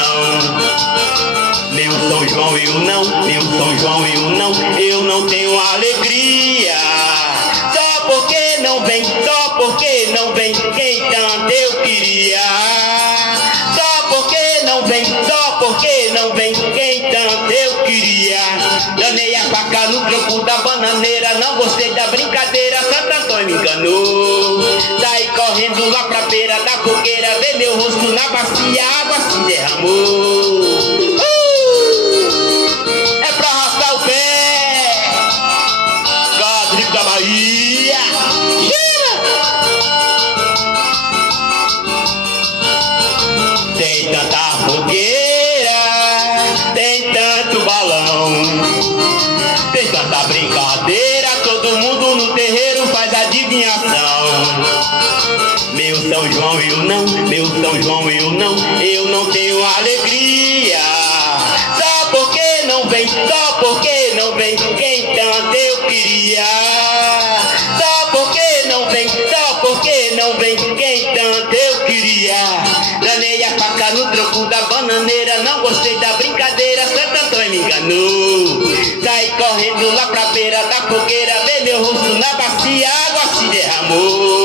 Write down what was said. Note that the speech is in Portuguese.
não. Meu São João eu não, meu São João eu não tenho alegria. Só porque não vem, só porque não vem quem tanto eu queria. Só porque não vem, só porque não vem quem tanto eu queria. Danei a faca no tronco da bananeira, não gostei da brincadeira, Santo Antônio me enganou. Saí correndo lá pra beira da fogueira, ver meu rosto na bacia, a água se derramou. É pra arrastar o pé, Gadrico da Bahia. Tem tanta fogueira, tem tanto balão, tem tanta brincadeira, todo mundo no terreiro faz adivinhação. Meu São João eu não, meu São João eu não tenho alegria. Só porque não vem, só porque não vem quem tanto eu queria. Só porque não vem, só porque não vem quem tanto eu queria. Danei a faca no tronco da bananeira, não gostei da brincadeira, Santo Antônio me enganou. Saí correndo lá pra beira da fogueira, ver meu rosto na bacia, a água se derramou.